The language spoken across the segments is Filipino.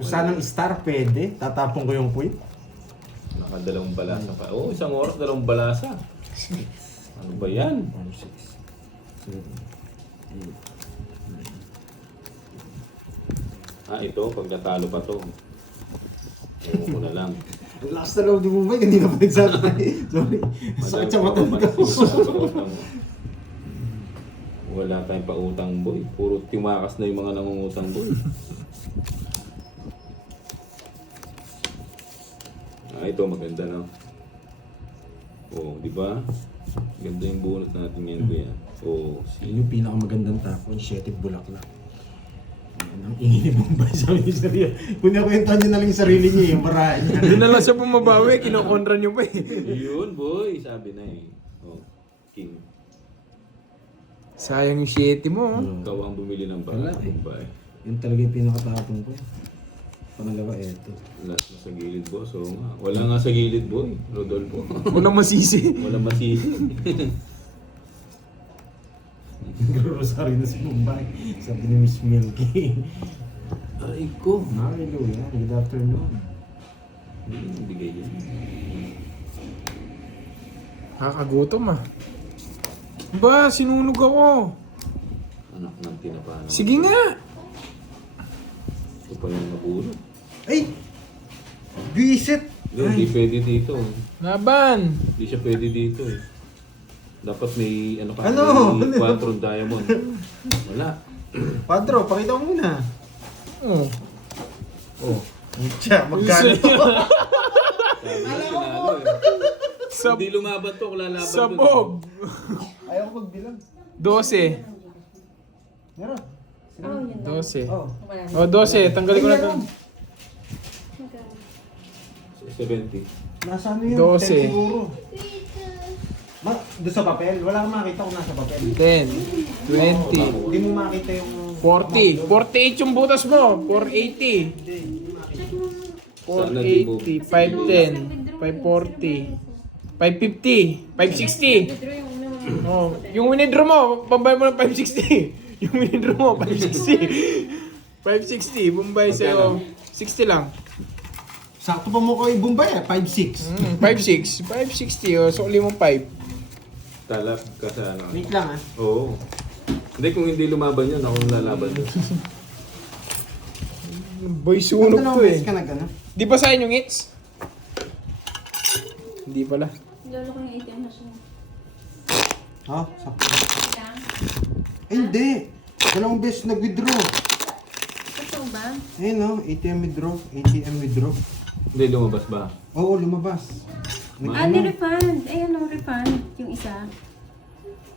Kung saan ang star, pwede. Tatapon ko yung queen. Nakadalawang balasa pa. Oo, isang oras, dalawang balasa. Ano ba yan? 5, 6, 7, 8. Ito, pag natalo pa to. Ewan ko na lang. Ang lakas na loob ni Mumbai, hindi na pa nagsabi. Sorry. Sakit sa mata ko. Wala tayong pautang, boy. Puro timakas na yung mga nangungutang, boy. Ito maganda, no? Oh, di ba? Ganda yung bunot natin yan, kuya. Oh, Yun yung pinakamagandang tapo, yung 7 bulaklak. Yan ang ingin ni Mumbai, sabi niya sarili. Kung nakwentahan niya na lang yung sarili niya, yung maraan niya. Doon na lang siya bumabawi, kinokontra niyo pa eh. Yun, boy. Sabi na eh. Oh, king. Sayang yung shitty mo. Oh. Ikaw ang bumili ng Wala baka, eh. Mumbai. Yun talaga yung pinakatapon ko. Pangalawa, eto. Last na sa gilid, boss. Oo nga. Wala nga sa gilid, boy. Rodolfo. Unang masisi. Wala masisi. Rosary na si Mumbai. Sabi ni Miss Milky. Aray ko. Hallelujah, good afternoon. Bigay yun. Kakagutom ah. Ba, sinunog ako. Anak ng tinapahan. Sige nga. Ito pa yung nabulot. Ay! Visit! Hindi pwede dito. Laban. Hindi siya pwede dito eh. Dapat may ano ka, Ano? may 4 diamond. Wala. Padro, pakita mo muna. Oh. Oh. Tiya, magkano to? Sabi niya, tinalo eh. Sab Hindi lumaban to, kung lalaban to. sabog. Ayaw ko magbilang. 12. Meron. Oh, yun lang. 12. Oh. Oh, 12. Tanggalin ko na ito. 70. Nasa ano yun? 12. 10 siguro. Doon sa papel? Wala kang makita kung nasa papel. 10. 20. Hindi mo makita yung... 40. 48 yung butas mo. 480. Hindi, hindi makita. 480. 510. 540. 550. 560. Withdraw yung una mo. Oh, yung winidraw mo, pambay mo ng 560. Yung winidraw mo, 560. 560, bumbay sa'yo. 60 lang. Sakto pa mo ko yung Bombay 5'6". 5.6. 5.60 oh. So, uli mong 5. Talak ka sa ano. Wait lang ah. Oo. Hindi, kung hindi lumaban yun, ako lalaban yun. Boy, sunog to eh. ka na gano'n? Di ba sa inyo yung hits? Hindi pala. Lolo ko yung ATM na siya. Ha? Sakto. Lang? Eh, hindi. Dalawang beses nag-withdraw. Totoo ba? Ayun no, ATM withdraw. ATM withdraw. Hindi, lumabas ba? Oo, lumabas. Ni-refund. Eh, ano, refund? Yung isa.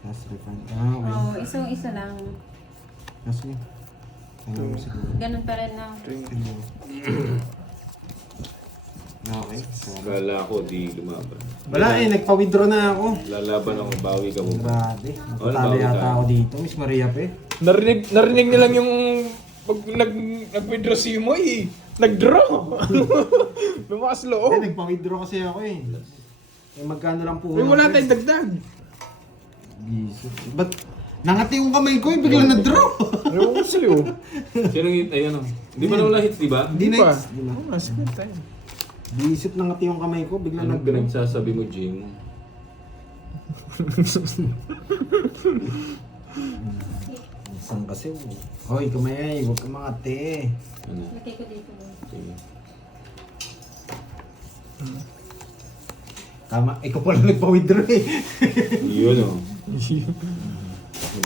Last refund. Ah, okay. Oo, isa lang. Last yun. Ayun mo siguro. Ganun pa rin na. Okay. Kala ko di lumaban. Wala eh, nagpa-withdraw na ako. Lalaban ako, bawi ka mo. Grabe. Wala, Natalo bawi yata tayo. ako dito, Miss Maria pe. Narinig nilang yung pag nag-withdraw si Moy, nag-draw. Lumakas Eh, loob. nagpa-withdraw kasi ako eh. Eh, magkano lang po. Uy, wala tayong dagdag. Ba't nangati yung kamay ko eh, biglang na-draw. Ewan ko sa'yo. Sinong hit? Ayan o. Hindi pa nawala hits, di ba? Hindi Di na pa. Di na. Oo, sige tayo. Biisip nangati yung kamay ko, biglang Anong nag-draw. pinagsasabi mo, Jim? Saan kasi oh. Hoy, kamay, huwag ka mangati. Ano? Lagay ko dito. Sige. Tama, ikaw pala nagpa-withdraw eh. Yun o.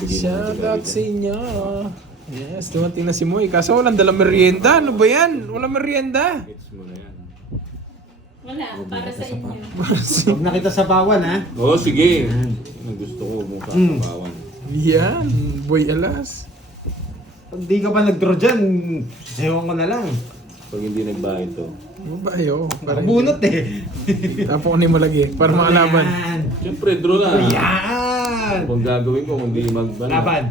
Shout out sa inyo. Yes, dumating na si Moy. Kaso walang dalang merienda. Ano ba yan? Walang merienda. Hits mo na yan. Wala, para sa inyo. Huwag na kita sa bawan ha. Oo, sige. Ano gusto ko, mukha Mm. kabawan. Yan, Boy Alas. Pag di ka pa nag-draw dyan, ewan ko na lang. Pag hindi nagbayad to. Ano ba yun? Parang Bunot eh. tapo ko na yung malagi. Para makalaban. Yan. Siyempre, draw na. Yan. Kung gagawin ko, kung di magban. Laban.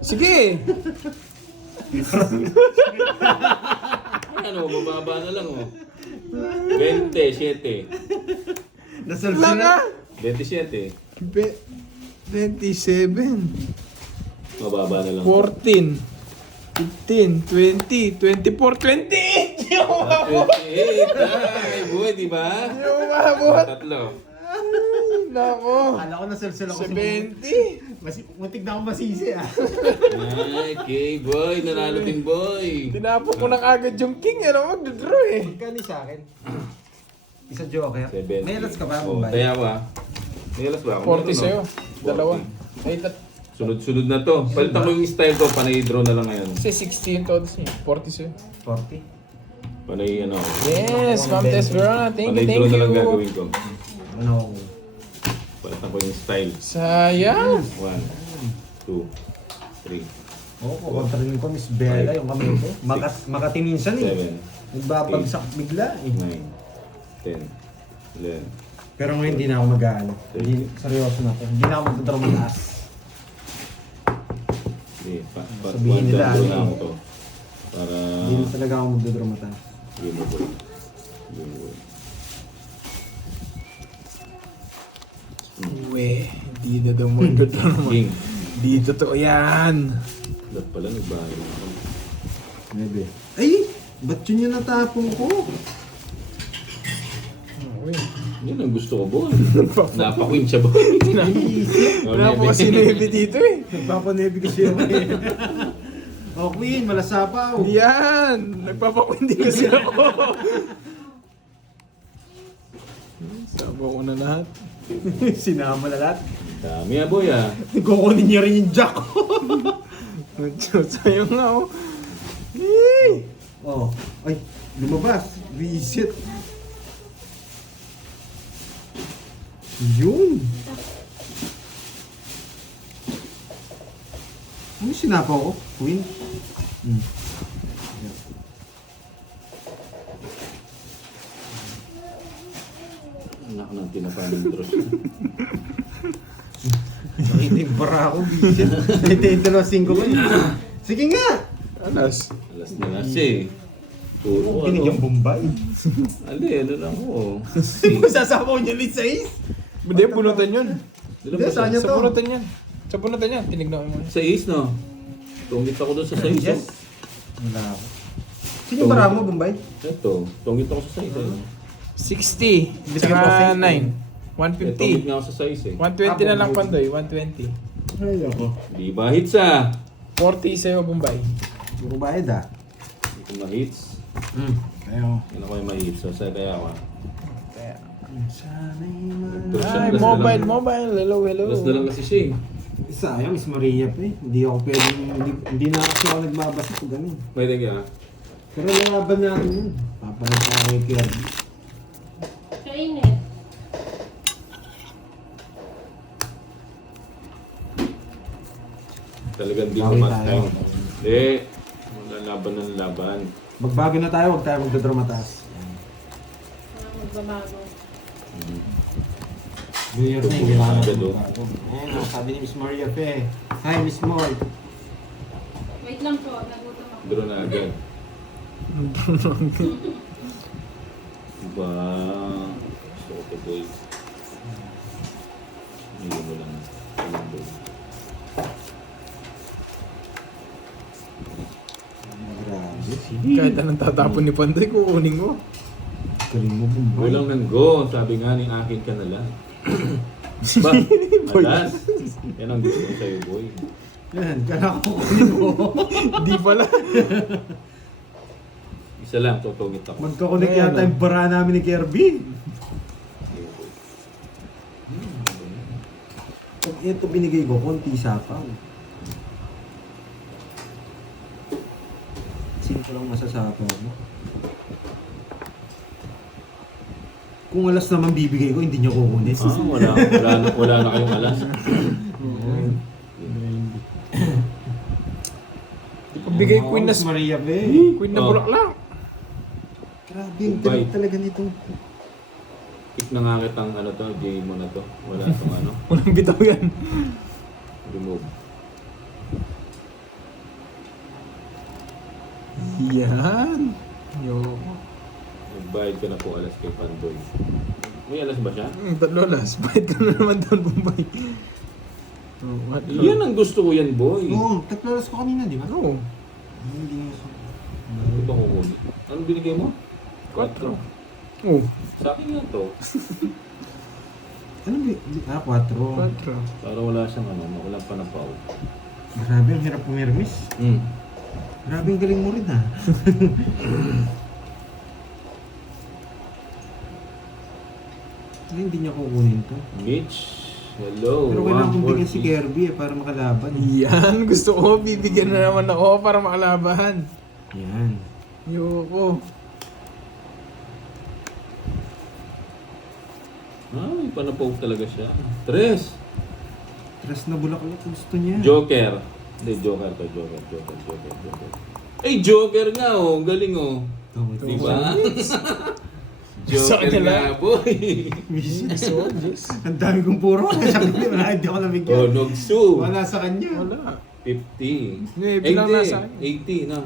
Sige! Ano, mababa na lang oh. 27. Nasalsi Lang na. ah! 27. 27. Mababa na lang. 14. 15, 20, 24, 28! Hindi ako umabot! 28! Ay, boy, di ba? Hindi ako umabot! Tatlo. Nako! Akala ko nasalsal ako. 70! Muntik na akong masisi ah. Ay, okay, boy. Nanalo din, boy. Tinapon ko na agad yung king, ano magdodraw eh. Magkano sa akin? Isa joker. 70. May alas ka ba, Oh, Bombay? kaya ba? May alas ba? 40 sa'yo. 40. Dalawa. Ay, Sunod-sunod na to. Palitan ko yung style ko. Panay draw na lang ngayon. kasi 16 to 40 sa'yo. 40. Panay ano. Yes, Ma'am Tess Verona. Thank Panay you, draw thank na lang you. gagawin ko. Ano? Palitan ko yung style. Sayang. 1, 2, 3, Oo, kukontranin ko, Miss Bella, yung kami ko. Makati minsan eh. 7, Nagbabagsak bigla eh. 9, 10, 11. Pero ngayon hindi na ako mag-ano. Hindi, seryoso na to. Hindi na ako magdodro mataas. Hindi, Sabihin nila, draw ano na eh. ako to. Para... Hindi na talaga ako magdodro mataas. Yun mo, boy. Yun mo, boy. Uwe, hindi na daw magdodraw naman. King. Di totoo yan. Dapat pala nagbahay na ako. Maybe. Ay! Ba't yun yung natapon ko? Uwe. Yan ang gusto ko, boy. Napakwin siya, boy. Wala po kasi nebe dito eh. Nagpapanebi ko siya eh. Oh, Queen, malasapaw. Yan! Nagpapakwindi kasi ako. Sabo ko na lahat. Sinama na lahat. Dami ah, boy ah. Kukunin niya rin yung jack ko. Sa'yo nga oh. Hey! Oh, ay, lumabas. Reset. Yun. Ano sinapaw ko? Queen? Hmm. Anak ng tinapaning draws. Nakita yung bara ako, bisit. Nakita yung 2-5 ko eh. Sige nga! Alas. Alas na nga siya eh. Puro Binigyang Bombay. Ali, ano lang ko. Masasapaw niya ulit sa is. Hindi, punutan yun. Dilam Hindi, ba saan siya? niya Sa to? punutan yan. Sa punutan yan. Tinignan ko mo. Sa is, no? Tunggit ako doon sa sais. Yes. Wala ako. Sino yung bara mo, Bombay? Ito, tunggit ako sa sais. 60. Biscuit of Saka 9. faith. Tunggit 150. nga ako sa sais eh. 120 na lang Pandoy. 120. Ay, ako. Di ba hits ah? 40 sa'yo, Bombay. Puro bayad ah. Hindi ko ma-hits. Ayaw. Yan ako yung ma-hits. So, sa kaya ako. Sana'y man. Ay, mobile. Hello. Alas na lang kasi siya eh. Sayang, Miss Maria pa eh. Hindi ako pwedeng, hindi na kasi ako nagmabasa kung ganun. Pwede ka. Pero laban natin yun. Papalag pa ako kay Kirby. Kainit. Talagang di mo Bakit must tayo? time. Hindi. Wala laban ng laban. Magbago na tayo, huwag tayo magdodro mataas. Mga magbabago. New Year na, Tugtog hindi na na agad, oh. Ayun, sabi ni Miss Maria pa eh. Hi, Miss Moy. Wait lang po, nagutom ako. Draw na agad. Diba? Gusto ko to, boy. Hindi mo lang. Ano, boy? Grabe. Kahit anong tatapon ni Pandoy, kukunin mo. Galing mo, Bombay. Walang nang go. Sabi nga ni akin ka na lang. Ba? Malas. Yan ang gusto ko sa'yo, boy. Yan, kala ko kukunin mo. Hindi pala. Isa lang, tutungit ako. Magkakonek yata yung bara namin ni Kirby. Pag ito binigay ko, konti sapaw. Simple lang masasapaw mo. Kung alas naman bibigay ko, hindi niyo kukunin. Wala na kayong alas. Pagbigay queen na Miss Maria Be. queen na Oh. bulaklak. Grabe, yung trip talaga nito. Pick na nga kitang ano to, J mo na to. Wala tong ano. Walang bitaw yan. Remove. Yan. Yo. Nagbayad ka na po alas kay Pandoy. May alas ba siya? Tatlo alas. Bayad ka na naman doon, Bombay. Oh, what? Yan ang gusto ko yan, boy. Oo, tatlalas ko kanina, di ba? Ano? Hindi mo sa... Ano ba kukunin? Anong binigay mo? 4. Oh, Sa akin nga to. Ano ba? 4. 4. Para wala siyang walang panapaw. Grabe, ang hirap pumirmis. Grabe, ang galing mo rin ha. Ay, hindi niya kukunin to. Mitch, hello. Pero kailangan kong bigyan si 140. Kirby para makalaban. Yan, gusto ko. Bibigyan na naman ako para makalabahan. Yan. Yoko. May panapaw talaga siya. 3. Tres na bulaklak gusto niya. Joker. Hindi, Joker to. Joker. Eh, Joker nga oh. Galing oh. Di ba? Sa Joker kanila. nga boy. So, just. Ang dami kong puro. Sabi ko, wala, hindi ako nabigyan. Oh, Nogsu. Wala sa kanya. Wala. 50. Hindi, bilang nasa akin. 80 na.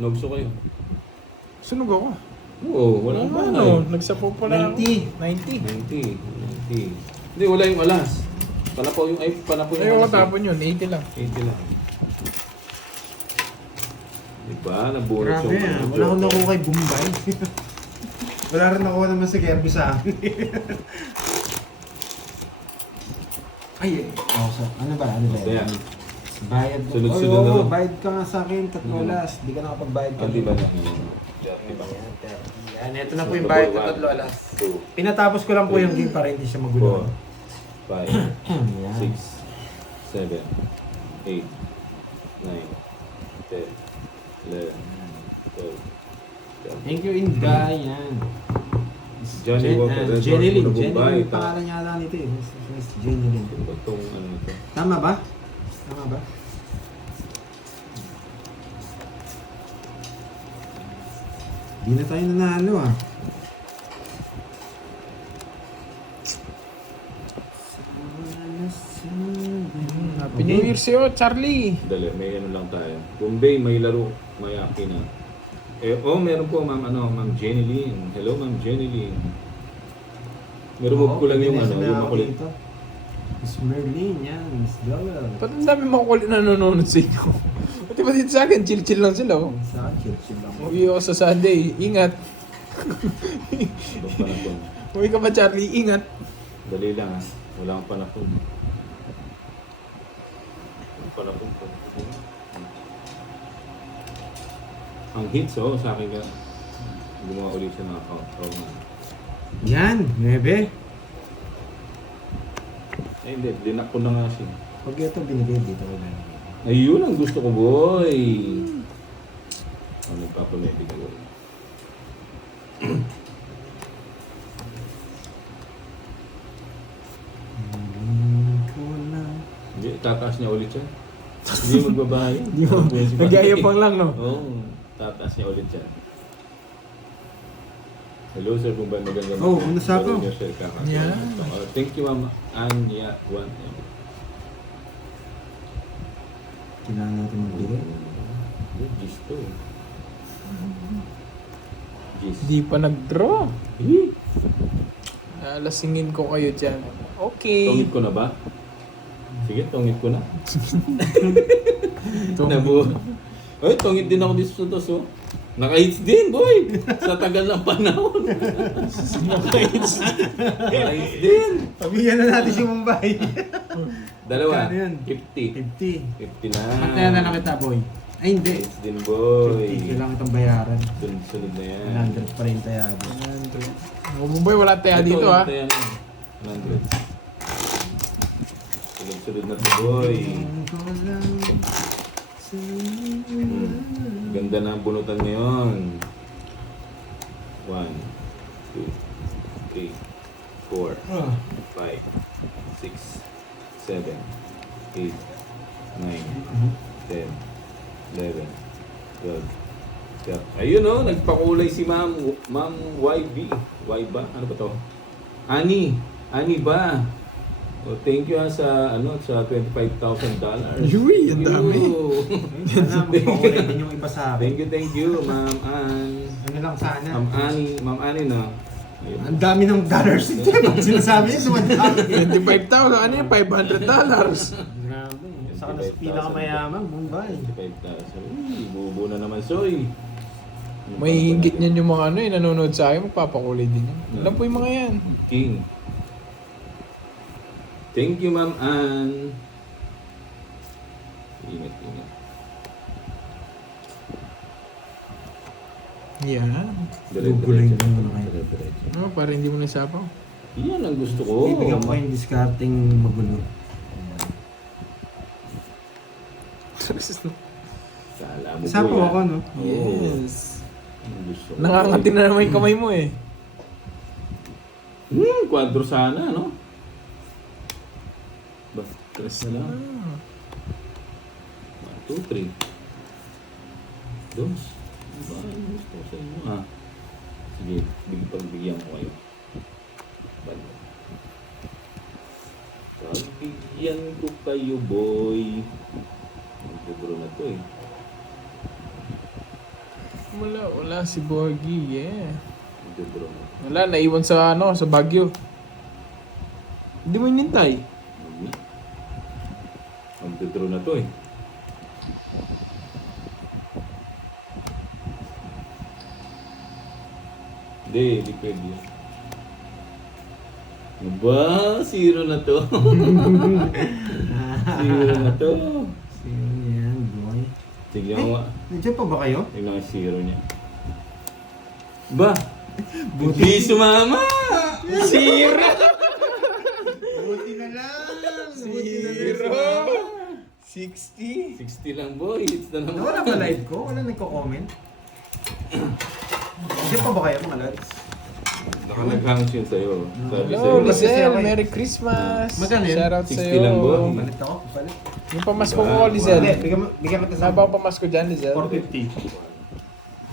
Nogsu kayo. Sunog ako. Oo, walang Ano, bahay. nagsapo pala ako. 90. 90. 90. Hindi, wala yung alas. Panapaw yung Ayaw ko alas. tapon yun, 80 lang. 80 lang. Diba? Nabunot Grabe ah. Wala akong nakuha kay Bombay. Wala rin nakuha naman si Kirby sa akin. Ay, oh, so, ano ba? Ano ba? Kaya, Bayad mo. Sunod-sunod Oo, na lang. bayad ka nga sa akin, Tatlolas. Di ka nakapagbayad ka. di ba na? Yan, ito na po yung bayad ko, Tatlolas. 2, Pinatapos ko lang po yung game para hindi siya 4, magulo. 5, Yan. 6, 7, 8, 9, 10, 11, 12, Thank you, Inga. Yan. Johnny Walker. Jenny Lynn. Resort, Jenny Mumbai. Lynn, pangalan niya ata nito eh. Miss Jenny Lynn. Itong ano ito. Tama ba? Tama ba? Di na tayo nanalo ah. Happy New Year sa'yo, Charlie. Dali, may ano lang tayo. Bombay, may laro. May akin na. Meron po, ma'am, Ma'am Jenny Lynn. Hello, Ma'am Jenny Lynn. Meron ko lang yung yung makulit. Miss Merlin, yan. Miss Dollar. Ba't ang dami makukulit na nanonood sa inyo? Pati ba dito sa akin, chill-chill lang sila. Oh. Sa akin, chill lang. Uwi ako sa Sunday, ingat. Ibang panahon. Uwi ka ba, Charlie? Ingat. Dali lang ha. Wala kang panahon. Walang panahon po. Ang hits sa akin ka. Gumawa ulit siya ng account. Yan, 9. Eh hindi, dinak ko na nga siya. Pag ito binigay dito ko lang. Ayun ang gusto ko, boy! Ano nagpapamedic ko? Hindi, tataas niya ulit siya. Hindi magbabahay. Nag-aayapang lang, no? Oo, tataas niya ulit siya. Hello, sir. Kung ba magandang Oh, ano sabi? Yeah. Thank you, Ma'am Anya 1M. Kailangan natin magbigay. Gis to. Gis. Di pa nag-draw. Eh, Lasingin ko kayo dyan. Okay. Tungit ko na ba? Sige, tungit ko na. Tungit. Nabu. Ay, tungit din ako dito sa toso. Naka-hits din, boy! Sa tagal ng panahon. Naka-hits din. Pabigyan na natin si Mumbai. Dalawa. Kano yun? 50. 50. 50 na. Patayan na lang kita, boy. Ay, hindi. Hits din, boy. 50 kailangan itong bayaran. Sunod na yan. 100 pa rin tayado. Mumbai, wala tayo dito, ha? Ito yan. 100. Sunod na to, boy. Ganda na ang bunutan ngayon. 1, 2, 3, 4, 5, 6, 7, 8, 9, 10, 11, 12. Ayun oh, nagpakulay si Ma'am YB. Y ba? Ano ba to? Ani ba? Oh, thank you sa sa $25,000. Uy, ang dami. Sana magpakulay din yung iba sa akin. Thank you, Ma'am Ann. Ano lang sana. Ma'am Annie, no? Ayun. Ang dami ng dollars ito. Pag sinasabi niya, dumadami. $25,000. Ano yun? $500. Grabe. Sa Saka na sa 25,000. pinakamayaman, Bombay. 25,000. Uy, bubo na naman, Soy. May hinggit niyan yung mga ano eh, nanonood sa akin, magpapakulay din yan. Alam po yung mga yan. King. Thank you, Ma'am Ann. Ingat. Yan. Guguling ka naman kayo. Diretso. Oh, para hindi mo nasapaw. Yan ang gusto ko. Ibigyan ko yung discarding magulo. Kala mo Isa po kuya. ako, no? Oo. Yes. Ang gusto ko. Nangangati na naman yung kamay mo eh. Kwadro sana, no? Ba, tres na lang. 1, 2, 3. Dos. Diba? Ang gusto ko sa inyo, ha? Sige, pagbigyan ko kayo. Balik. Pagbigyan ko kayo, boy. Ang kubro na to, eh. Wala si Borgie, yeah. Ang kubro na. Wala, naiwan sa sa Baguio. Hindi mo inintay. Ang kubro na to, eh. Hindi pwede yun. Aba, zero na to. Zero na to. Sino yan, boy? Tignan mo nga. Nandiyan pa ba kayo? Tignan nga zero niya. Ba? Buti sumama! Zero! Buti na lang! Zero! 60? 60 lang, boy. It's na naman. Wala ba live ko? Wala nagko-comment? Nandiyan pa ba kayo mga lads? Naka-nag-hangs yun sa'yo. Sabi Hello, sa'yo. Kasi Lizelle. ako eh. Merry Christmas. Magkano yun? Shoutout 60 sa'yo. lang, boy. Palit ako? Palit? Yung pamasko ko, Hindi, Lizelle. bigyan kita sa Sabi ako pamasko dyan, Lizelle. 450.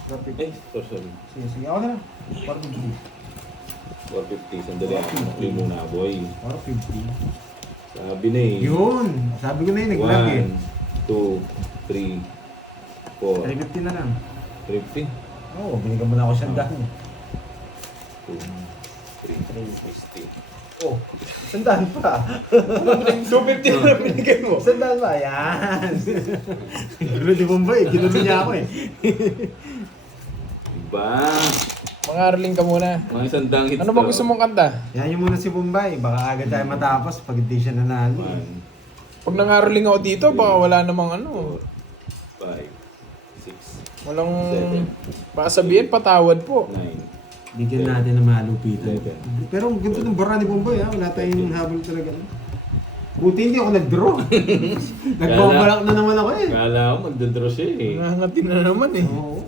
450. Eh, sorry. Sige, ako na lang. 450. 450. Sandali ako. Nakli muna, boy. 450. Sabi na eh. Yun! Sabi ko na yun, nag-vlog eh. 1, 2, 3, 4. 350 na lang. 350. Oo, binigyan mo na ako siyang dahon. 2, 3, 60. Oh, sandaan pa. 250 na binigay mo. Sandaan pa, yan. Gulo di Bombay, ginulo niya ako eh. Diba? Mga arling ka muna. Mga isang hits Ano ba gusto mong kanta? Yan yung muna si Bombay. Baka agad tayo matapos pag hindi siya nanalo. 1, Pag nangaroling ako dito, baka wala namang ano. 5, 6, Walang... 7, Baka sabihin, patawad po. 9. Bigyan natin ng malupitan. 11. Pero ang ganda ng bara ni Bombay ha. Wala tayong habol talaga. Buti hindi ako nag-draw. Nagbabalak na naman ako eh. Kala ko magdadraw siya eh. Nangangati na naman eh. Oo.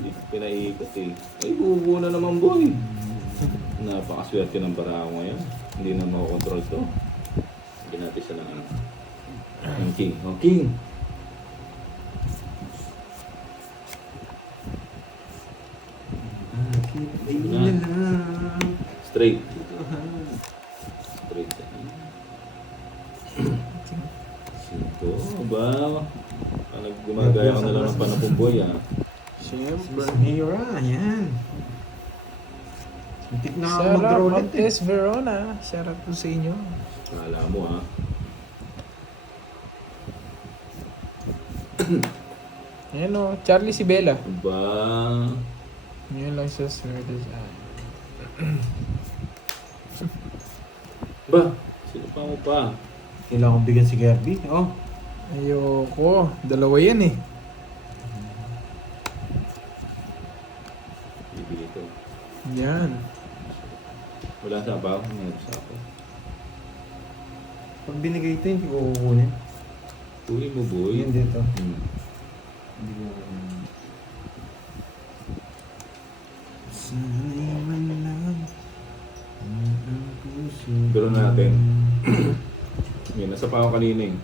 Hindi ko pinaikot eh. Ay, bubo na naman, boy. Napakaswerte ng bara ko ngayon. Hindi na makokontrol to. Hindi natin siya ng ano. Ng king. Oh, king! Hindi na lang. Straight. Straight. Sinto. Ba? Gumagaya ko na lang ng panapumboy ah. Siyempre. Mira, yan. Muntik na ako Sarap mag-draw of ulit eh. this Verona. Sarap po sa inyo. Kala mo ah. Ayan o, Charlie si Bella. Ba? Yun lang siya sir. Ba? Sino pa mo pa? Kailangan kong bigyan si Kirby. Oh. Ayoko. Dalawa yan eh. Bibili ko. Yan. Wala sa ba? Meron sa ako. Pag binigay ito, hindi ko kukunin. Tuloy mo, boy. Yun dito. Hmm. Hindi ko kukunin. Sana'y man lang ang puso. Pero natin. Yan, nasa pa ako kanina eh.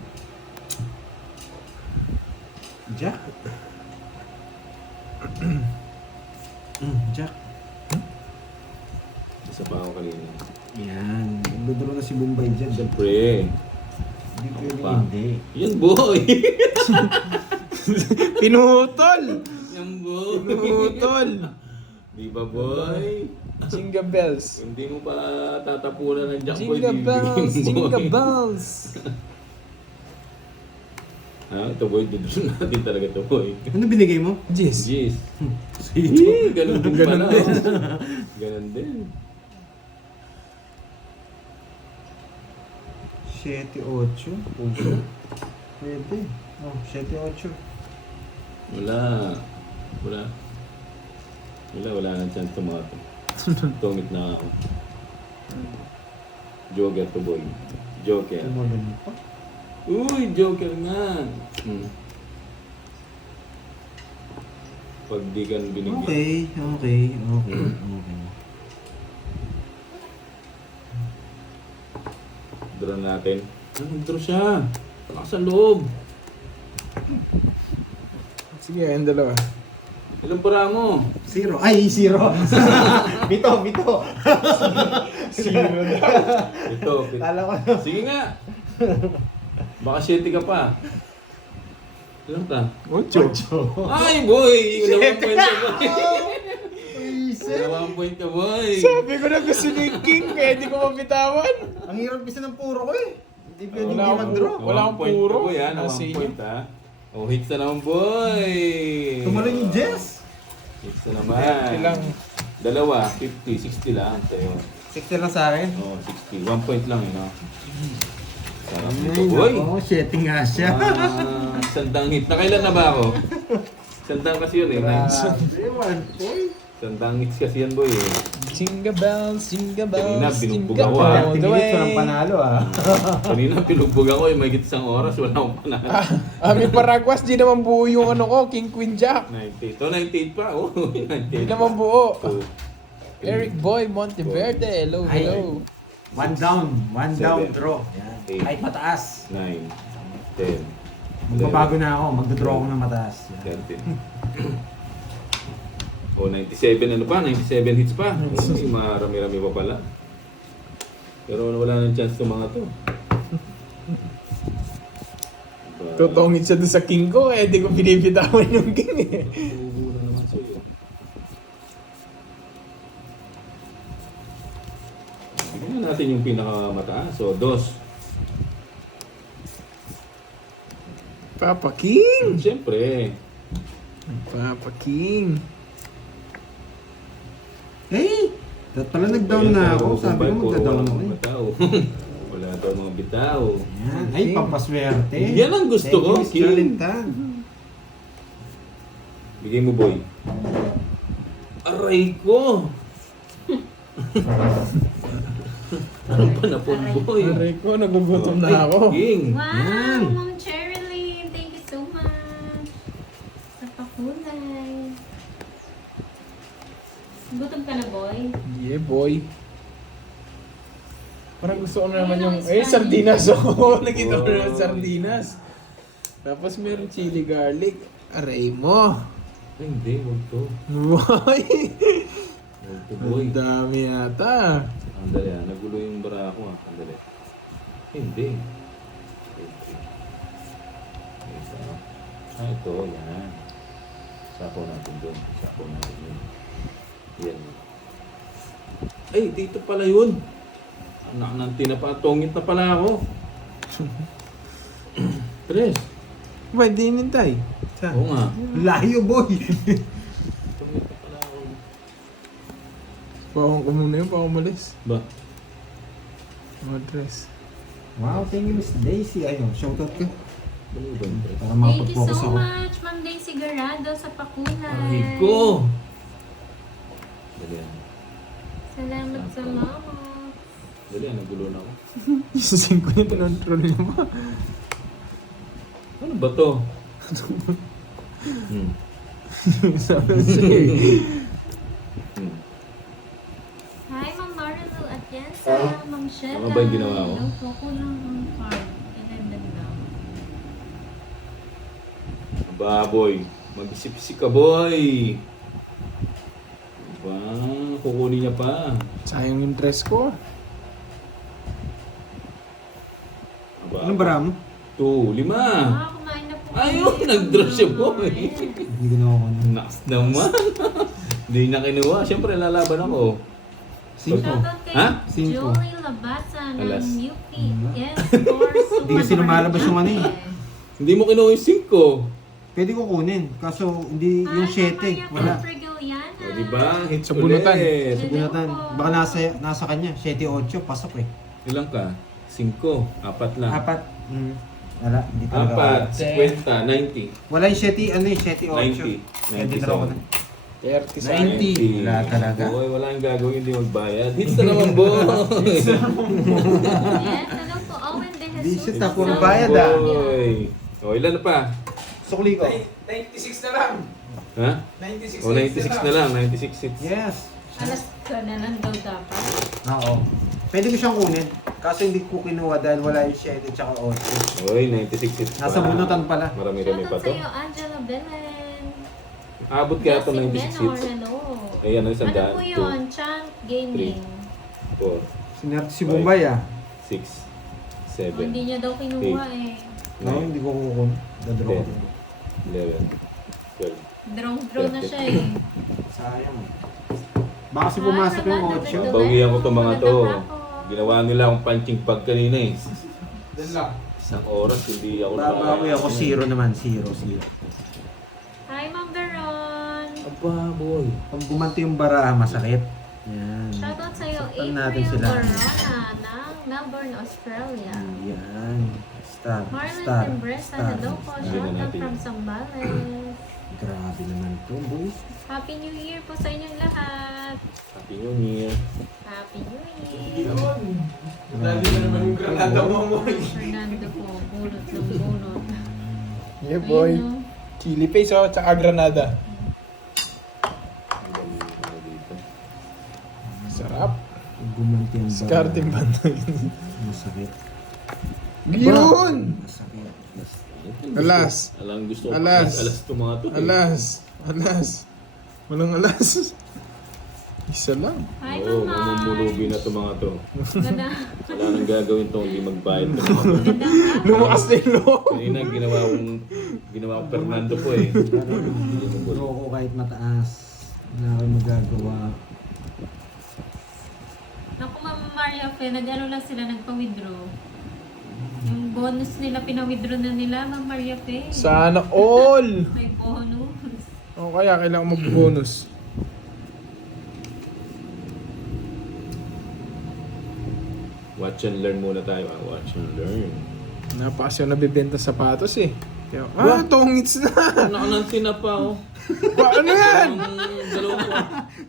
Jack? Jack. Nasa pa ako kanina. Yan. Nagdodoro na si Bombay dyan. Siyempre. Hindi pwede Pa. hindi. Yan, boy! Pinutol! Yan, boy! Pinutol! Di ba, boy? Jingle bells. Hindi mo pa tatapunan ng jackboy. Jingle bells, jingle bells. Ito boy, dudun natin talaga ito boy. Ano binigay mo? Jis. Jeez. Sito. Ganun din pala. Ganun din. 7-8. Puso. Pwede. Oh, 7-8. Wala nang chance to mga to. Tungit na ako. Joker to boy. Joker. Ano mo ganun pa? Uy, Joker nga. Pag di ka binigyan. Okay. Draw natin. Draw siya. Talakas sa loob. Sige, yung dalawa. Ilang para mo? 0. Ay, 0. Bito. Ito. Kala ko. Sige nga. Baka 7 ka pa. Ilan ka? 8. Ay, boy! Dalawang point ka, boy. Isip. Dalawang point ka, boy. Sabi ko na gusto ni King, kaya di ko mabitawan. Ang hirap kasi ng puro ko eh. Hindi pwede Wala hindi akong- mag-draw. Wala akong puro. Boy, ha? Nasa Dalawang inyo. point, ha? Oh, hits na naman, boy. Tumalon yung Jess. Hits na naman. Ilang. Dalawa, 50, 60 lang sa'yo. 60 lang sa akin. Oh, 60. 1 point lang, no? Sarap Ay, nito, boy. nako, 7 nga siya. Sandang hit. Nakailan na ba ako? Sandang kasi yun, eh. Grabe, 1 point. Sandang hits kasi yan, boy, eh. Jingle bells, jingle Kanina, bells, binugbog jingle ako, ah. all 30 the minutes, walang way. panalo ah. Kanina, pinugbog ako, eh. May isang oras, wala akong panalo. May Paraguas, di naman buo yung ano ko, King Queen Jack. 98. Oh, 98 pa. Oh, 98. Di naman buo. Oh. Eric Boy Monteverde, hello, Ay. hello. 1 down. 1 down Seven. draw. Yan. Eight. Ay, mataas. 9, 10, Magbabago na ako. Magdodraw ako ng mataas. Yan. 13. Oh, 97 ano pa? 97 hits pa. Ay, marami-rami pa pala. Pero wala nang chance itong mga to. Tutongit siya doon sa King ko, di ko binibitawan yung King eh. Bubura naman sa'yo. Bigyan natin yung pinakamataas. So, 2. Papa King! Siyempre. Papa King! Hey! Dapat pala nag-down na ako. Sabi ko magda-down ako eh. Bitaw. Wala daw mga bitaw. Yan. Ay, pampaswerte. Yan ang gusto ko, Thank you, Mr. King. Lintan. Bigay mo, boy. Aray ko! Ano pa na po, boy? Aray ko, nagugutom na ako. King! Wow, Yan. Ma'am Cherilyn, thank you so much. Sa pakulay. Gutom ka na, boy? Yeah, boy. Parang gusto ko na naman yung... Ayun, sardinas ako. Nakita ko na Oh. yung sardinas. Tapos meron chili garlic. Aray mo. Ay, hindi. Huwag to. Boy. Huwag to, boy. Ang dami yata. Andali ah. Nagulo yung bara ko ah. Andali. Hindi. Ito. Yan. Sapo natin doon. Sapo natin yun. Yan. Ay, dito pala yun. Anak ng tinapa. Tongit na pala ako. 3. Ba, di inintay. Saan? Oo nga. Layo, boy. Tongit na pala ako. Pawang ko muna yun, pawang umalis. Ba? Madres. Wow, thank you, Miss Daisy. Ayun, shoutout ka. Ano ba yung Para Thank you mapag-focus so ako. much, Ma'am Daisy Garado sa pakulay. Aray ko! Dali ah. Salamat sa mama. Dali ah. Nagulo na ako. Yung 5 na kinontrol niyo ba? Ano ba to? Sabi siya eh. Hi, Ma'am Marilu Atienza, Ma'am Shella. Ano ba yung ginawa ko? Hello po, kulang ang card. Ilandan lang. Aba, boy. Mag-isip-isip ka, boy. Aba, kukunin niya pa. Sayang yung dress ko. Aba, Anong bara mo? 2, 5. Ah, kumain na po. Ayun, nag-draw siya, boy. Hindi ko nakuha na. Naks naman. Hindi na kinuha. Siyempre, lalaban ako. 5. Shoutout kay Ha? Cinco. Joey Labasa ng Alas. UP. Yes, course. Hindi kasi lumalabas yung ano eh. Hindi mo kinuha yung 5. Pwede ko kunin. Kaso hindi yung 7. Wala. O, diba? Hits Sa bunutan. ulit. Sa bunatan. Baka nasa kanya. 7-8. Pasok eh. Ilang ka? 5. 4 lang. 4. Wala. Hindi talaga. 4, 50, 90. Wala yung 7, ano yung 7-8. 90. Pwede na ako na. 30 sa 90. Wala talaga. Boy, wala yung gagawin, hindi magbayad. Hits na naman, boy. Yes, hello po. Owen de Jesus. Visit na, puro bayad, ah. Boy. O, ilan na pa? Sukli ko. 96 na lang. Ha? 96 O, 96 na lang. 96 hits. Yes. Alas ka na lang daw dapat. Oo. Pwede ko siyang kunin. Kaso hindi ko kinuha dahil wala yung 7 tsaka 8. Oy, 96 hits pa. Nasa bunutan pala. Marami-rami pa Shoutout to. sa'yo, Angela Belen. Abot kaya ito Blessing 96 Menor, hits. hello. Ay, ano, isang Ano daan? po yun? Chant Gaming. 4, Sinerte si Bombay ah. 6, Oh, hindi 7, niya daw kinuha eh. No, hindi ko kukunin. Dadro ko. 11, 12. Draw na siya eh. Sayang. Baka kasi pumasok yung 8. Bawian ko itong mga to. Ginawa nila akong punching bag kanina eh. Doon lang. Isang oras, hindi ako Babawi ako 0 naman. 0. Hi, Ma'am Veron. Aba, boy. Pag gumanti yung baraha, masakit. Yan. Shoutout sa'yo, Saktan natin April sila. Corona ng Melbourne, Australia. Yan. Star. Marlon Star. Tembresa, Star. hello po. Hindi na Shoutout natin from yun. Zambales. Grabe naman to, boys. Happy New Year po sa inyong lahat. Happy New Year. Happy New Year. Dali na naman yung granada mo. Fernando po, bunot ng bunot. Yeah, boy. Ayun, no? Chili paste oh, tsaka granada. Ang galing naman dito. Sarap. Pag gumanti yung baraha, Skarting banda. masakit. Yun! Masakit. Alas. Alang gusto ko Alas. alas itong mga to. Alas. Walang alas. Isa lang. Hi, Oo, Mama. mamumulubi na itong mga to. Ganda. Wala nang gagawin to, hindi magbayad to. Ganda ka. Lumakas na yung loob. Kanina ginawa kong Fernando po eh. Draw ko kahit mataas. Wala akong magagawa. Naku, Mama Maria Fe, nag-ano lang sila, nagpa-withdraw. Yung bonus nila, pina-withdraw na nila, Mama Maria Fe. Sana all! May bonus. O kaya kailangan mag-bonus. Watch and learn muna tayo. Watch and learn. Napakasya nabibenta sapatos eh. Kaya, tongits na! Nakananti na pa oh. Ano yan? Ang dalawa ko.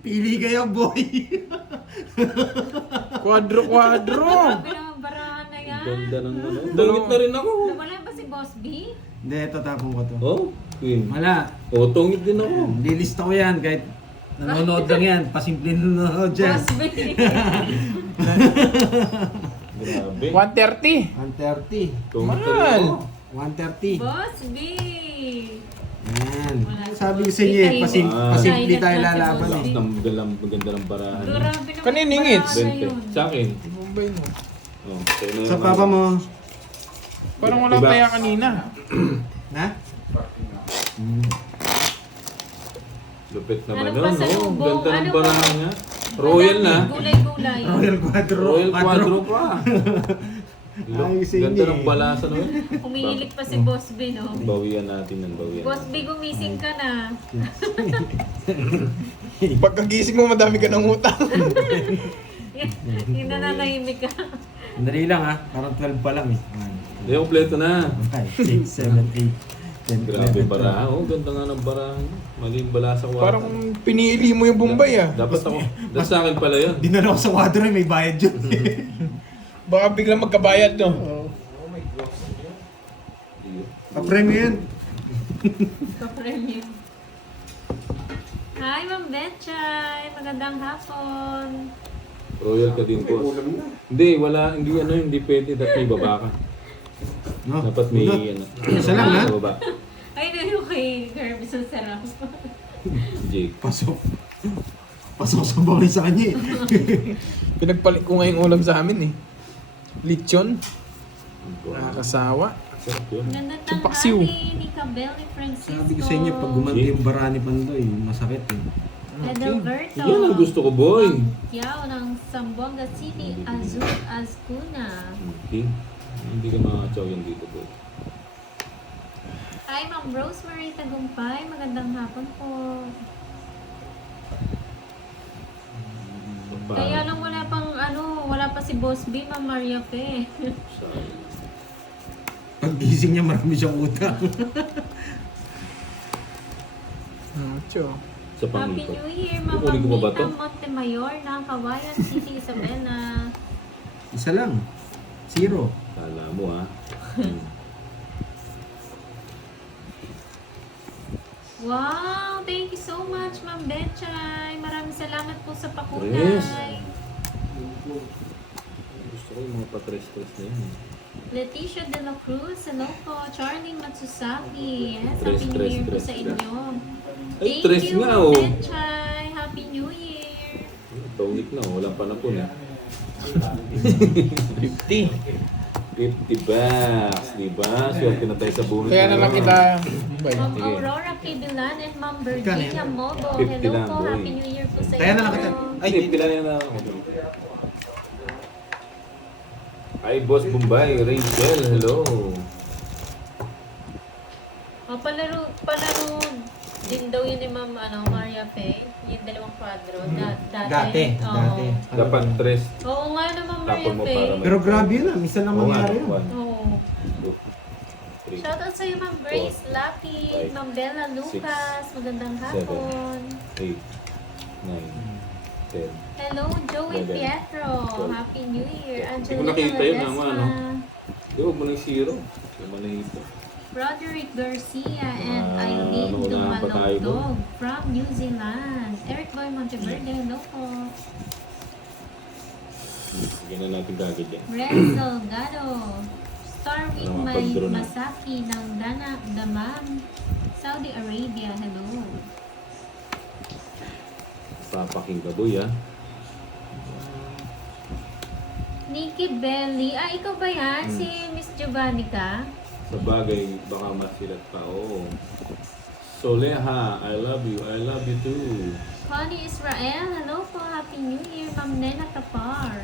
Pili kayo, boy! Quadro! Grabe naman barahan na yan. Ganda ng ano. Tungit na rin ako. Nawala ba si Boss B? Hindi, ito tapong ko to. Oh, Queen. Wala. Oh, tungit din ako. Lilista ko yan kahit nanonood lang yan. Pasimpleng nanonood dyan. Boss B. Grabe. 130! 130. Tungit na rin Mahal. ako. 130. Boss B. Yan. Wala. Sabi ko sa inyo eh, pasimple tayo Silent lalaban na eh. si Ang maganda ng barahan. Grabe naman Kanino yung barahan hits? na 20. yun. Sa akin. Mumbai mo. Oh, sa'yo na Sa naman. papa mo. Parang wala Diba? taya kanina. Na? Lupit naman Ano nun, pa sa no? lubong? Ganda ng Ano barahan ba? niya. Royal na. Gulay-gulay. Royal Quadro. Royal Quadro pa. Ayos sa Ganda inyo ng eh. balasa nun. Humihilik pa si Boss B, no? Bawian natin ng bawian. Boss B, gumising ka na. Pagkagising mo, madami ka ng utang. Yung nananahimik ka. Dali lang ha. Parang 12 pa lang eh. Hindi, kompleto na. 5, 6, 7, 8, 10, Grabe 11, barahan. Oh, ganda nga ng barahan. Maling balasa ko. Parang pinili mo yung Bombay ah. Dapat ako. Dapat sa akin pala yun. Dinala ko sa quadro eh, may bayad yun. Baka biglang magkabayad no. Pa-premium yun. Pa-premium. Hi, Ma'am Betchay. Magandang hapon. Royal ka din po. Hindi, wala. Hindi pwede. Dapat may baba ka. No? Dapat may Bunot. ano. Isa lang, ha? Baba. Ay, no, kay Kirby sa sarap. Jake. Pasok. Pasok sa bawal sa kanya eh. Pinagpalit ko ngayong ulam sa amin eh. Lechon. Nakakasawa. Sarap yun. Ganda Paksiw. tanghali ni Cabelli Francisco. Sabi ko sa inyo, pag gumanti yung barani Pandoy, masakit eh. Edelberto. Yan ang gusto ko, boy. Yao ng Zamboanga City, Azul Azcuna. Okay. Hindi ka makakachaw yan dito, boy. Hi, Ma'am Rosemary Tagumpay. Magandang hapon po. Kaya lang wala pang wala pa si Boss B, Ma'am Maria Fe. Pag-gising niya, marami siyang utang. Mucho. Sa Happy pangito. New Year, Ma'am Kukunin ko ba ba to? Amita Montemayor ng Kawayan City, Isabela. Isa lang. 0. Kala mo ha. Wow! Thank you so much, Ma'am Betchay. Maraming salamat po sa pakulay. Yes. Gusto ko yung mga patres-tres na yun. Leticia De La Cruz, hello po. Charlie Matsusaki, yes, Tres, Happy New tres, Year po tres, sa tres. inyo. Ay, Thank tres you, nga, Ma'am oh. Betchay. Happy New Year. Tawik na, walang panapon eh. 50. 50 bucks, di ba? Swerte na tayo sa bonus. Kaya na lang kita. Bye. Ma'am Sige. Aurora Pidulan and Ma'am Virginia Kaya. Mobo, 50 hello lang, po. boy. Happy New Year po sa Kaya na lang inyo. kita. Ay, 50 lang yan na. Ay, Boss Bombay, Rachel, hello. Oh, palaro din daw yun ni Ma'am Maria Fe, yung dalawang kwadro. Dati. Oo. Dati. Dapat tres. Oo nga naman, Maria Tapon mo Fe. para Pero grabe yun ah. Minsan lang Oo nga, mangyari yun. 1, Oo. 2, 3, Shoutout sa'yo, Ma'am Grace Lapid, Five, Ma'am Bella Lucas, magandang hapon. 8, 9, 10. Hello, Joey Eleven, Pietro. 12. Happy New Year. Hindi ko Angelina nakita yun, Ledesma. ano? Di, huwag mo na yung zero. Huwag mo na yung ito. Roderick Garcia and Ah, Eileen naunahan pa tayo Dumalogdog from New Zealand. Eric Boy Monteverde, hello po. Sige na natin kagad yan. Ren Delgado. Starwing Ano, May mapag-draw na. Masaki ng Damam, Saudi Arabia, hello. Papaking ka, boy, ha? Nikki Belly, ikaw ba yan? Si Miss Giovanni ka? Sa bagay, baka masilat pa. Oo. Soleha, I love you. I love you too. Connie Israel, hello po. Happy New Year, Ma'am Nena Tapar.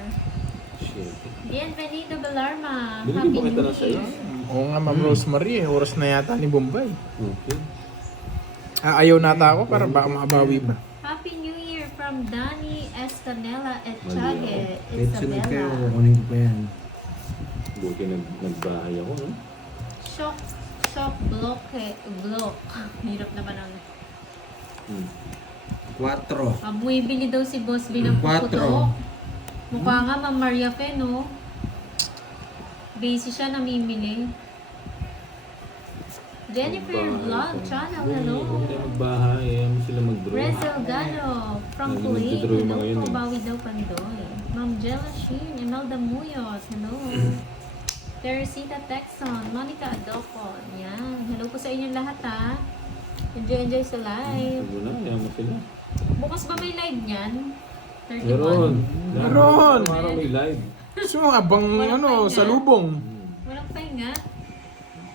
Shit. Bienvenido Belarma. Binigyan Happy ba kita New ng sayo? Year. Oo nga, Ma'am Rosemary. Oras na yata ni Bombay. Okay. Ayaw nata ako para baka makabawi ba. Happy New Year from Danny Escanela at Mali Chague, Kahit sunod kayo, Isabela. kukunin ko pa yan. Buti nagbahay ako, no? Shock block. Hirap naman ang... 4. Bumibili daw si Boss B ng puputok. Mukha nga, Ma'am Maria Fe, no? Busy siya, namimili. Jennifer Vlog Channel, hello. Huwag tayo magbahay. Ayaw mo sila mag-draw. Rez Delgado, from Lagi Kuwait, nagdodrawing hello mga yun, po, eh. Bawi daw Pandoy. Ma'am Jella Sheen, Imelda Muyos, hello. Teresita Texon, Monica Adolfo, yan. Hello po sa inyong lahat, ha. Enjoy sa live. Huwag mo na, ayaw mo sila. Bukas ba may live niyan? 31? Meron. Meron. Araw may live. So, abang Walang pahinga. salubong. Walang pahinga.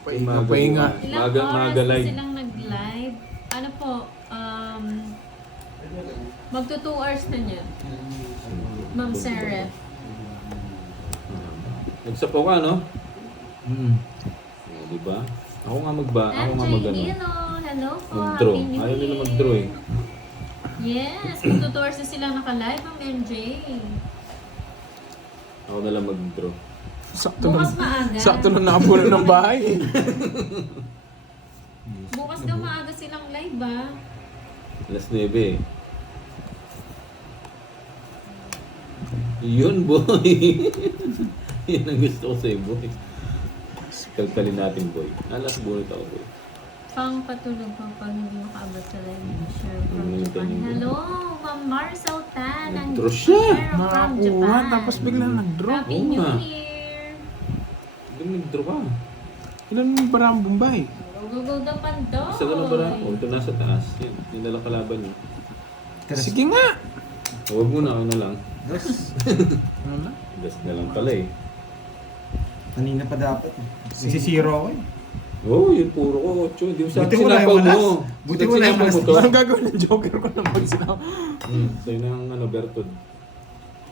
Pahinga. Ilang Maga oras na live. silang nag-live? Ano po, magto 2 hours na niya. Ma'am Sarah. Nagsapaw ka, no? Mm. Di ba? Ako nga ako nga MJ mag-ano. Hilo, hello po. Mag-draw. Happy New Ayaw nila Year. mag-draw eh. Yes, magto 2 hours na sila naka-live, Ma'am MJ. Ako na lang mag-draw. Bukas maaga. Sakto na nakapunan ng bahay. Bukas daw maaga silang live, ba? Alas 9 eh. Yun, boy. Yan ang gusto ko sa'yo, boy. Kalkalin natin, boy. Alas bunit ako, boy. Pang patulog pa pag hindi makaabot sa live. Sure, from Ano yung Japan. tanong? Hello, Ma'am Marcel Tan. ng Nag-draw siya. Share from Nakakuha, Japan. tapos biglang nag-draw. Happy Oo New nga. Year. Doon nag-draw ka. Ilan mo ba ang Bombay? Go daw Pandoy. Isa ka lang ba na? O, ito nasa taas. Yan. Yung nalang kalaban niyo. Sige nga. Huwag mo na, ako na lang. Ano na? Gas na lang pala eh. Kanina pa dapat. Nagsisiro ako eh. Oo, yun puro ko. Ocho. Hindi mo sa Buti wala yung alas. Buti wala yung alas. mo to. Anong gagawin ng joker ko na mag-sinap? Sa'yo na ang Bertod.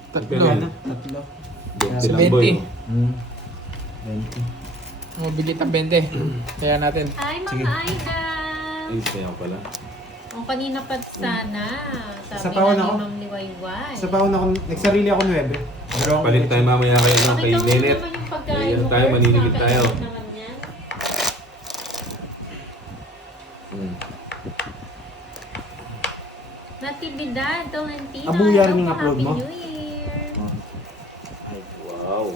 Tatlo. Ano? 3. 20 lang, boy. 70. 20. Mabigit ang 20. Kaya natin. Hi, Ma'am Sige. Aida! Ay, saya ko pala. O, kanina pa sana. Sabi Sa taon nga ni ako. Ma'am Liwayway. Sa paon ako, nagsarili ako 9. Pero ako, Palit tayo mamaya kayo no, kay Pakita mo Nenet. naman yung pagkain Ayan mo. tayo, Kurt. maninigit tayo. Nakakailan naman yan. Mm. Natividad, Tolentino. Abuya rin Hello yung po, upload mo? Happy New Year. Ay, wow.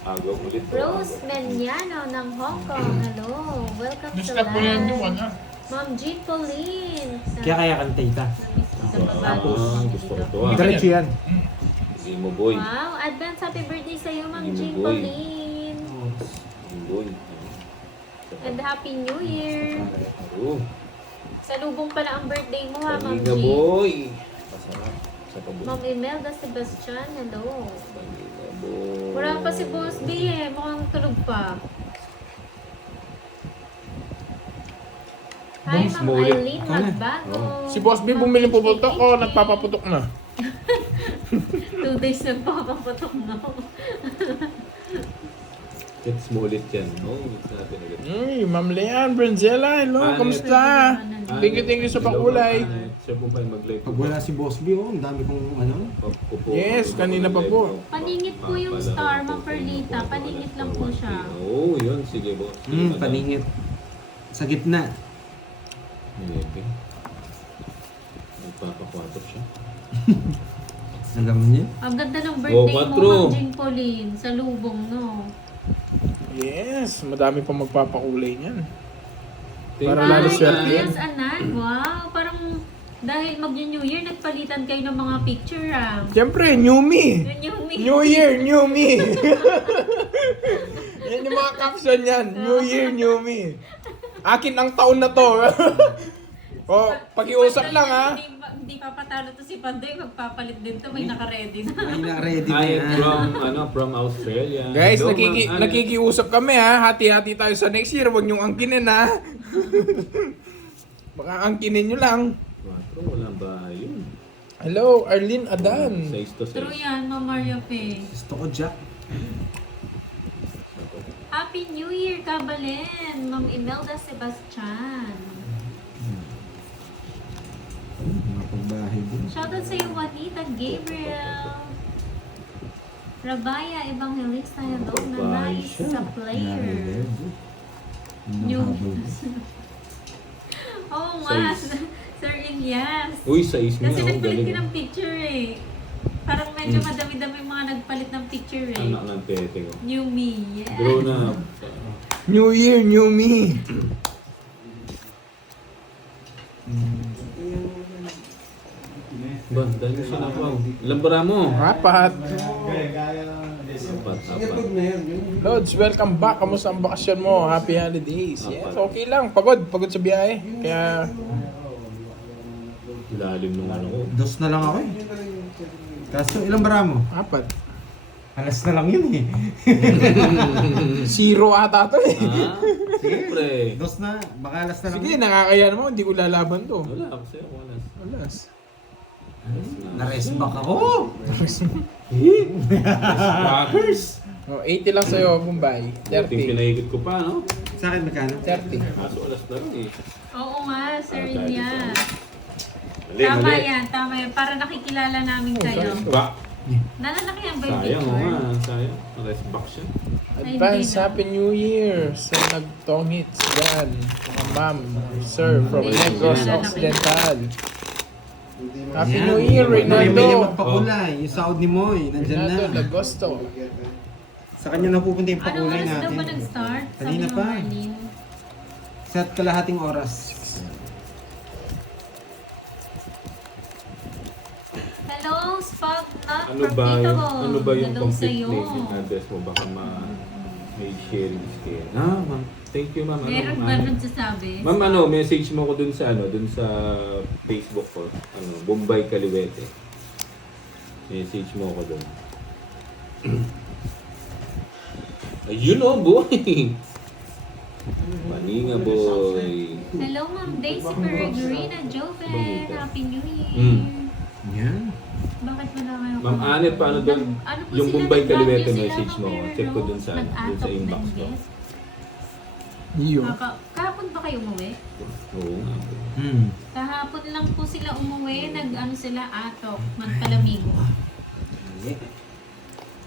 Agaw ulit. Rose Meniano ng Hong Kong. Hello. Welcome to Discard po yan yung live. ano. Ma'am Jean Pauline. kaya kan tita. Sa baba. Gusto ko to ah. Diretso yan. Hindi mo boy. Wow, advance happy birthday sa iyo, Ma'am Jean Boy. Pauline. Hindi boy. And Happy New Year. Oh, Salubong pala ang birthday mo ha, Ma'am Paniga Jean. boy. Masarap. Sa pabuli. Ma'am Imelda Sebastian, hello. Paniga boy. Wala pa si Boss B eh, mukhang tulog pa. Hi, Boss Ma'am mo ulit. Eileen Ikaw na. Magbago. Si Boss B bumili po putok ko, nagpapaputok na. 2 days nagpapaputok na. Gets mo ulit yan. No, it's natin agad. Ma'am Leanne, Brenzella, hello, Anet. kamusta? Thank you sa pakulay. Siya po pa yung mag-live. Pag wala si Boss B, ang dami kong ano. Yes, kanina pa po. Paningit po yung star, Ma'am Perlita. Paningit lang po siya. Oo, yun. Sige, boss. Paningit. Sa gitna. Nilebe. Nagpapakwatot siya. Alam niyo? Ang ganda ng birthday mo, Quattro. Ma'am Jean Pauline. Sa lubong, no? Yes, madami pa magpapakulay niyan. Thank Para you. lalo Ay, swerte yan. yes, Anan. Wow, parang dahil mag-New Year, nagpalitan kayo ng mga picture, ah. Siyempre, new me. New me. New Year, new me. Yan yung mga caption yan. New Year, new me. Akin ang taon na to. Oh, pag-iusap lang ha. Hindi papatalo to si Pandoy, magpapalit din to, may naka-ready na. Ay, na-ready na Ay, yan. from Australia. Guys, Hello, ma'am. nakikiusap kami ha. Hati-hati tayo sa next year. Huwag niyong angkinin ha. Baka angkinin nyo lang. Quattro, walang bahay yun. Hello, Arlene Adan. 6 to 6. True yan, Ma'am Maria Pe. Gusto ko, Jack. Happy New Year, Kabalen! Ma'am Imelda Sebastian. Mga pagbahay din. Shoutout sa iyo, Juanita Gabriel. Rabaya Evangelista, hello, na nice sa player. New. Oo nga, Sir Ilyas. Uy, 6 na. Kasi Oh, nagpalit galing. ka ng picture eh. Parang medyo madami-dami yung mga nagpalit ng picture eh. Anak ng pete ko. New me, yeah. Grown up. New Year, new me. Ba, dahil siya na po. Lambara mo. Apat. Apat. Lods, welcome back. Kamusta ang bakasyon mo? Happy holidays. Yes, okay lang. Pagod sa biyahe. Kaya, Lalim nung ano ko. Dos na lang ako eh. Kaso ilang bara mo? apat. Alas na lang yun eh. Zero ata to eh. Ah, siyempre. Dos na, baka alas na lang. Sige, nakakaya naman. Hindi ko lalaban to. Wala, kasi ako wala. Alas. Na-rest back ako. Rockers! Oh, 80 lang sa'yo, Bombay. Buting 30. pinahigit ko pa, no? Sa akin magkano? 30. Kaso alas na rin eh. Oo nga, Sir Ilyas. Mali, Tama mali. yan, tama yan. Para nakikilala namin kayo. Ba? Nalalaki yan ba yung Sayang mo picture? nga, sayang. Rest back siya. Advance Happy New Year sa nagtongits dyan. Mga ma'am, sir, from Hindi, Negros hindi. Occidental. Happy Yan. New Year, May Reynaldo. magpakulay. Yung sahod ni Moy, nandyan Reynaldo na. Lagosto. Sa kanya na pupunta yung Anong pakulay oras daw natin. ba nag-start? Sabi Kanina ni pa. Marlene. Sa kalahating oras. Hello, Spag Nut Ano from ba Tito yung, Bo. ano ba yung Hello complete sa'yo. name and address mo? Baka may sharing scale. Ah, ma'am. Thank you, ma'am. Meron Ano, ba ma'am? nagsasabi? Ma'am, message mo ko dun sa dun sa Facebook ko. Bombay Kaliwete. Message mo ko dun. Ayun oh, boy! Maninga, boy. Hello, Ma'am Daisy Peregrina Joven. Happy New Year. Mm. Yan. Bakit wala kayo? Ma'am Anet, paano dun? Ano po Yung sila, Bombay nag-radio Kaliwete sila, message mo. Ma'am Check ko dun sa Nag-atok inbox ng ko. guest. Iyo. Kahapon ba kayo umuwi? Oo nga. Kahapon lang po sila umuwi, nag-ano sila, atok, magpalamigo.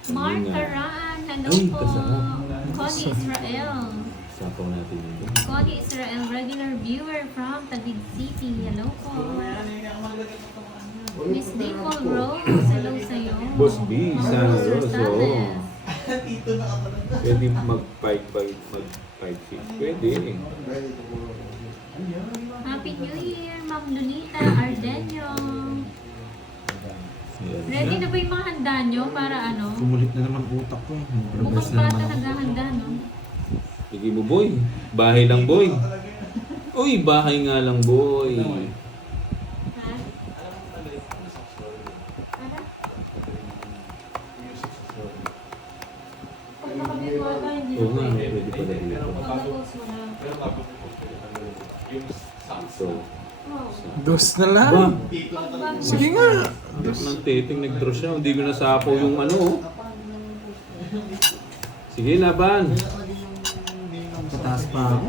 Mark Karan, hello Ay, po. kasama. Connie Israel. Sapaw natin yun. Connie Israel, regular viewer from Taguig City. Hello po. Miss Dimple Rose, hello sa'yo. Boss B, sana Rose Rose, oo. Rosales. Pwede mag-5-6. Pwede. Happy New Year, Ma'am Lunita Ardenio. Yan. Ready na ba yung mga handa nyo para ano? Kumulit na naman utak ko eh. Mukhang Nag-revise na bata naman ako. naghahanda, no? Sige mo, boy. Bahay lang, boy. Uy, bahay nga lang, boy. Ha? Ano? Pag nakabit mo ata, hindi Oo nga, na pwede pala dito. Pag-post mo na. So, Oh. Dos na lang. ba? Pag-bago Sige mo. nga. Nang titing nag-draw siya. Hindi ko nasapo yung ano. Oh. Sige, laban. Pataas pa ako.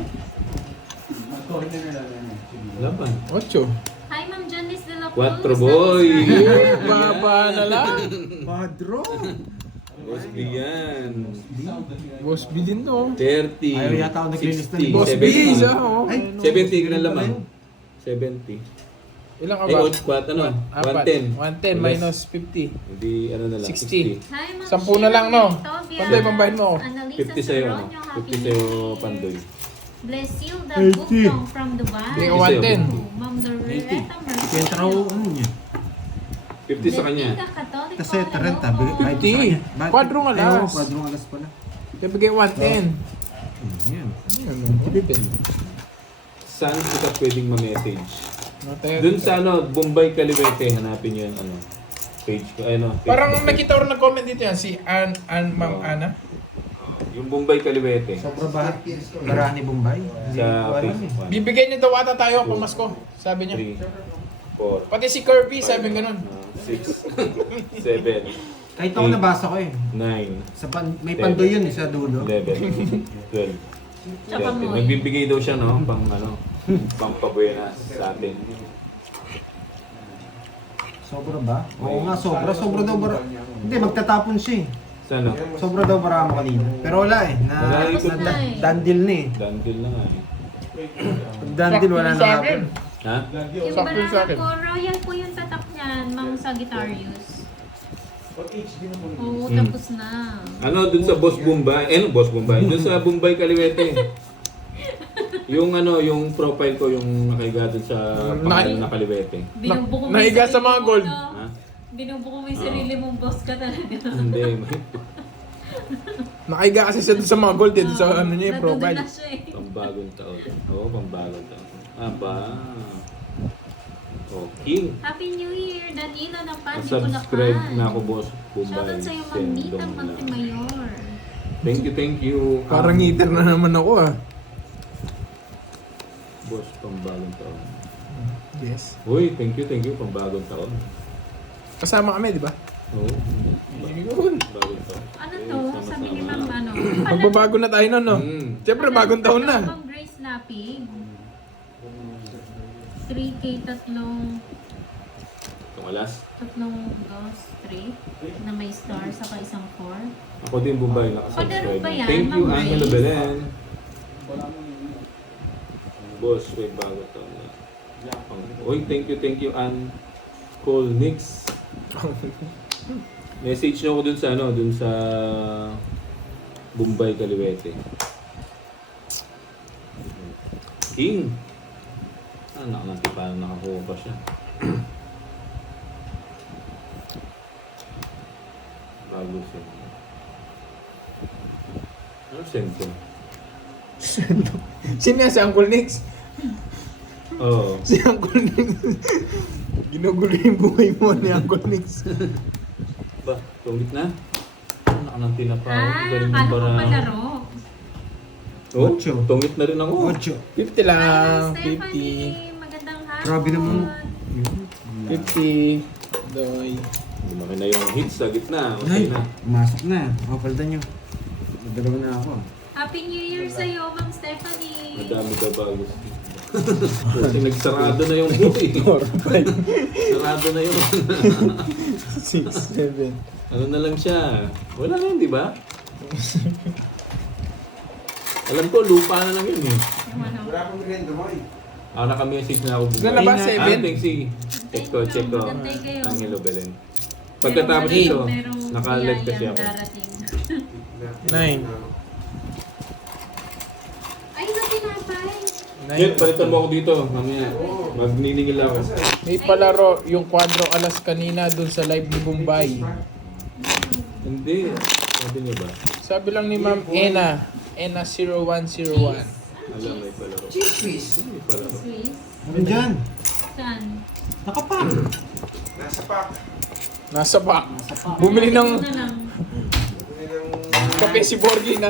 Laban. 8. Hi, Ma'am Janice de la Cruz. Quattro, boy. Baba na lang. Padro! Boss B yan. Boss B din to. 30. Ayaw yata ako naglilista 60, ni Boss B, 70. isa oh. Ay, 70 ka na laman. 70. Ilang ka Eh, ba? 8, ano? 110. 110. 110 minus 50. Hindi, ano na lang. 60. 60. Hi, Ma'am 10 na lang, no? Tobia. Pandoy, pambahin mo. Annalisa 50 sa'yo, ano? Soronio, Happy 50 sa'yo, New Year. Pandoy. Bless you, the 80. Bukong from Dubai. Hindi ka 110. Ma'am Loretta Merced. Kaya traw ano niya. 50 sa kanya. Blessing ka, Katoliko. Kasi Hello tarenta, po. bigay kahit sa 50. kanya. Bakit? Kwadrong alas. Ayaw, kwadrong alas pala. Kaya bigay 110. Yan. Ano, 110. Saan kita pwedeng ma-message? Natay- Doon sa ano, Bombay Caliwete, hanapin nyo yung ano, page ko. Ano, Facebook Parang ko. nakita ko nag-comment dito yan, si Ma'am Oo. Ana. Yung Bombay Caliwete. Sobra ba? Barahan ni Bombay? Hindi Sa ko alam eh. Facebook. Bibigyan niyo daw ata tayo pamasko, sabi niya. 3, 4, Pati si Kirby, sabi ganun. 6, 7, Kahit ako nabasa ko eh. 9, Sa may pandoy yun eh, sa dulo. 11, 12, Tsaka 13. mo. Nagbibigay daw siya, no? Pang ano, pang pabuenas sa atin. Sobra ba? Oo nga, sobra. Sobra daw bara. Hindi, magtatapon siya eh. Sana? Sobra daw bara mo kanina. Pero wala eh. Wala, ikot na eh. Dandil na eh. Dandil na nga eh. Pag dandil, wala na Sakto sa nga. akin. Ha? Yung Sakto sa barahan akin. ko, royal po yung tatak niyan, Ma'am Sagittarius. Oo, Hmm. tapos na. Ano, dun sa Boss Bombay, ano Boss Bombay? Dun sa Bombay Caliwete. Yung ano, yung profile ko, yung nakahiga dun sa pangalan na Caliwete. Binubuko mo yung Nahiga sa sarili mga mo, gold. no? Ha? Binubuko mo yung sarili mong boss ka talaga. Hindi. Nakaiga kasi siya dun sa mga gold eh, dun sa ano niya, Natudulas profile. siya eh. Pambagong taon. Oo, pambagong taon. Aba. Okay. Happy New Year, Danilo ng Pandi, Subscribe Bulacan. na ako, Boss Bombay. Shoutout sa'yo, Ma'am Nitang Sendong na. Montemayor. Thank you. Parang ngiter na naman ako ah. Boss, pambagong taon. Yes. Uy, thank you, pambagong taon. Kasama kami, di ba? Oo. Yun. Bagong taon. Ano to? Sabi ni Ma'am ano? Magbabago na tayo nun, no? Mm. Siyempre, bagong taon na. Ma'am Grace Lapig. 3K tatlong Itong alas. dos, 3 na may star saka isang 4. Ako din, Bombay. Padaro ba yan, Thank you, Ma'am Angelo Grace? Belen. Boss, wait, bago taon na. Uy, thank you, Ann Cole Nix. Message nyo ako dun sa ano, dun sa Bombay Caliwete. King! Anak natin paano nakakuha pa siya. Bago siya. Ano sento? Sino yan? Si Uncle Nix? Oo. Si Uncle Nix. Ginugulo yung buhay mo ni Uncle Nix. Ba, tungit na? Anak ng tinapa. Kala ko palaro. Oh, Ocho. tungit na rin ako. 8. 50 lang. Hi, 50. Stephanie. Magandang hapon. Grabe naman. 50. Doy. Lumaki na yung hits sa gitna. Okay Ay, na. pumasok na. O, palitan nyo. Dalawa na ako. Happy New Year sa'yo, Ma'am Stephanie. Madami ka bago. Kasi nagsarado na yung buhay. 4, 5, Sarado na yung 6, 7. ano na lang siya. Wala na yun, di ba? Alam ko, lupa na lang yun eh. Yung ano. Wala akong merienda mo eh. Naka-message na ako Ilan na ba? 7? Thanks si. Check ko. Magantay kayo. Angelo Belen. Pagkatapos Merong ito, merong naka-live kasi biyayang ako. darating. 9. Ay, na tinapay. Jet, palitan mo ako dito. Mamaya, magniningil ako. May palaro yung Quadro Alas kanina dun sa live ni Bombay. Hindi. Sabi niyo ba? Sabi lang ni Ma'am Ena 0101. Alam, may palaro. Cheese whiz. May palaro. Swiss. Ano dyan? Saan? Nakapak. Nasa back. Bumili ng Ano na lang. kape si Borgie na